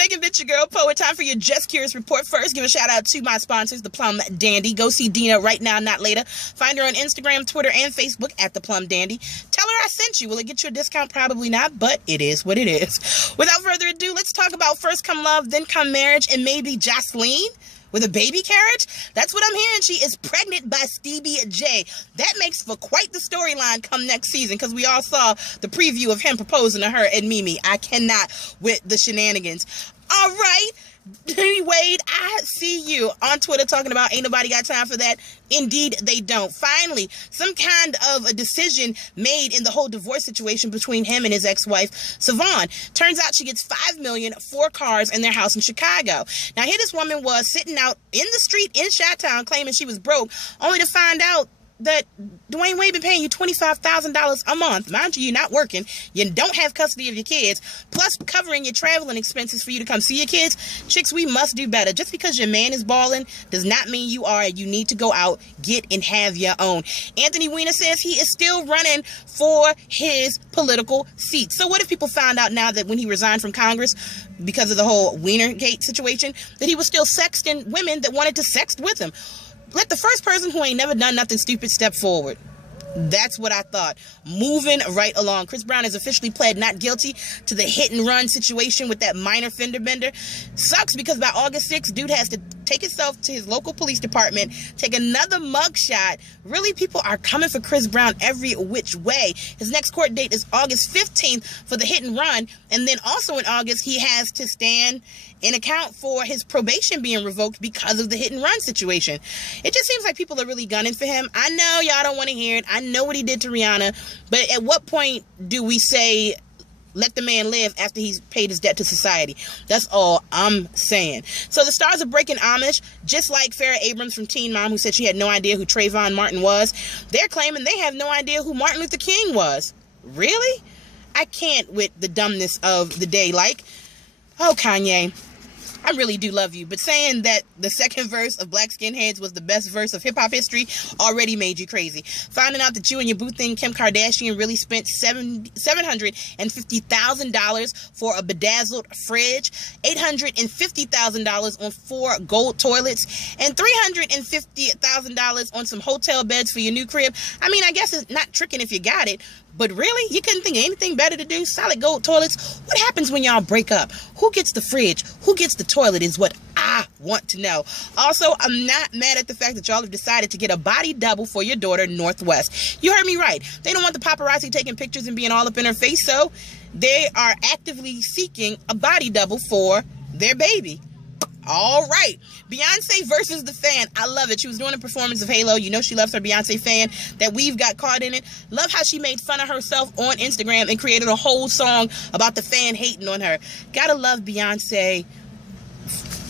Megan Bitch, your girl poet. Time for your Just Curious report. First, give a shout out to my sponsors, The Plum Dandy. Go see Dina right now, not later. Find her on Instagram, Twitter, and Facebook at The Plum Dandy. Tell her I sent you. Will it get you a discount? Probably not, but it is what it is. Without further ado, let's talk about first come love, then come marriage, and maybe Jocelyn with a baby carriage? That's what I'm hearing. She is pregnant by Stevie J. That makes for quite the storyline come next season, because we all saw the preview of him proposing to her and Mimi. I cannot with the shenanigans. All right. Wade, I see you on Twitter talking about ain't nobody got time for that. Indeed, they don't. Finally, some kind of a decision made in the whole divorce situation between him and his ex-wife, Savon. Turns out she gets $5 million, 4 cars, and their house in Chicago. Now, here this woman was sitting out in the street in Chi-Town claiming she was broke, only to find out that Dwayne Wade been paying you $25,000 a month. Mind you, you're not working. You don't have custody of your kids. Plus, covering your traveling expenses for you to come see your kids. Chicks, we must do better. Just because your man is balling does not mean you are. You need to go out, get, and have your own. Anthony Weiner says he is still running for his political seat. So what if people found out now that when he resigned from Congress because of the whole Weinergate situation, that he was still sexting women that wanted to sext with him? Let the first person who ain't never done nothing stupid step forward. That's what I thought. Moving right along. Chris Brown has officially pled not guilty to the hit and run situation with that minor fender bender. Sucks because by August 6th, dude has to take himself to his local police department, take another mugshot. Really, people are coming for Chris Brown every which way. His next court date is August 15th for the hit and run. And then also in August, he has to stand in account for his probation being revoked because of the hit and run situation. It just seems like people are really gunning for him. I know y'all don't want to hear it. I know what he did to Rihanna. But at what point do we say, let the man live after he's paid his debt to society? That's all I'm saying. So the stars are breaking Amish, just like Farrah Abrams from Teen Mom, who said she had no idea who Trayvon Martin was. They're claiming they have no idea who Martin Luther King was. Really? I can't with the dumbness of the day. Like, oh, Kanye, I really do love you, but saying that the second verse of Black Skinheads was the best verse of hip-hop history already made you crazy. Finding out that you and your boo thing Kim Kardashian really spent $750,000 for a bedazzled fridge, $850,000 on 4 gold toilets, and $350,000 on some hotel beds for your new crib. I mean, I guess it's not tricking if you got it. But really? You couldn't think of anything better to do? Solid gold toilets? What happens when y'all break up? Who gets the fridge? Who gets the toilet is what I want to know. Also, I'm not mad at the fact that y'all have decided to get a body double for your daughter, Northwest. You heard me right. They don't want the paparazzi taking pictures and being all up in her face, so they are actively seeking a body double for their baby. All right. Beyonce versus the fan. I love it. She was doing a performance of Halo. You know she loves her Beyonce fan. That we've got caught in it. Love how she made fun of herself on Instagram and created a whole song about the fan hating on her. Gotta love Beyonce.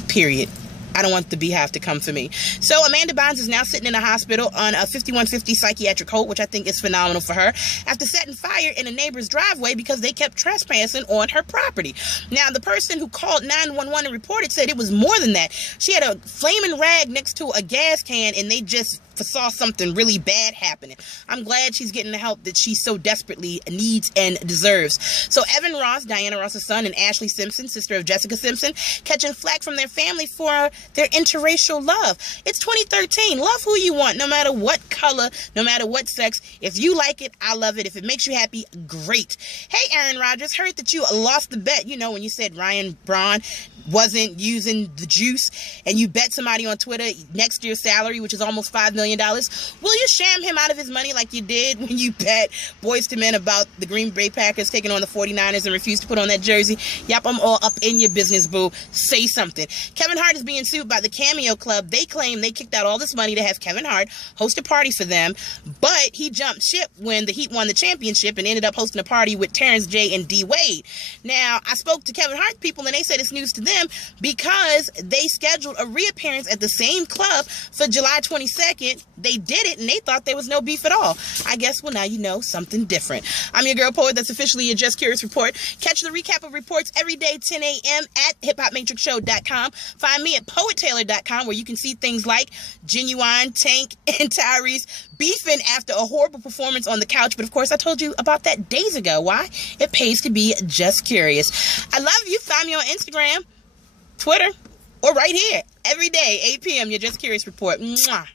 Period. I don't want the Beehive to come for me. So Amanda Bynes is now sitting in a hospital on a 5150 psychiatric hold, which I think is phenomenal for her, after setting fire in a neighbor's driveway because they kept trespassing on her property. Now, the person who called 911 and reported said it was more than that. She had a flaming rag next to a gas can, and they just saw something really bad happening. I'm glad she's getting the help that she so desperately needs and deserves. So Evan Ross, Diana Ross's son, and Ashley Simpson, sister of Jessica Simpson, catching flack from their family for their interracial love. It's 2013. Love who you want, no matter what color, no matter what sex. If you like it, I love it. If it makes you happy, great. Hey, Aaron Rodgers, heard that you lost the bet, you know, when you said Ryan Braun wasn't using the juice, and you bet somebody on Twitter next year's salary, which is almost $5 million. Will you sham him out of his money like you did when you bet Boyz II Men about the Green Bay Packers taking on the 49ers and refused to put on that jersey? Yep, I'm all up in your business, boo. Say something. Kevin Hart is being sued by the Cameo Club. They claim they kicked out all this money to have Kevin Hart host a party for them, but he jumped ship when the Heat won the championship and ended up hosting a party with Terrence J and D Wade. Now, I spoke to Kevin Hart people, and they said it's news to them because they scheduled a reappearance at the same club for July 22nd. They did it, and they thought there was no beef at all. I guess, well, now you know something different. I'm your girl poet. That's officially your Just Curious report. Catch the recap of reports every day, 10 a.m. at hiphopmatrixshow.com. Find me at poettaylor.com, where you can see things like Genuine, Tank, and Tyrese beefing after a horrible performance on the couch. But, of course, I told you about that days ago. Why? It pays to be just curious. I love you. Find me on Instagram Twitter, or right here every day, 8 p.m. Your Just Curious Report. Mwah.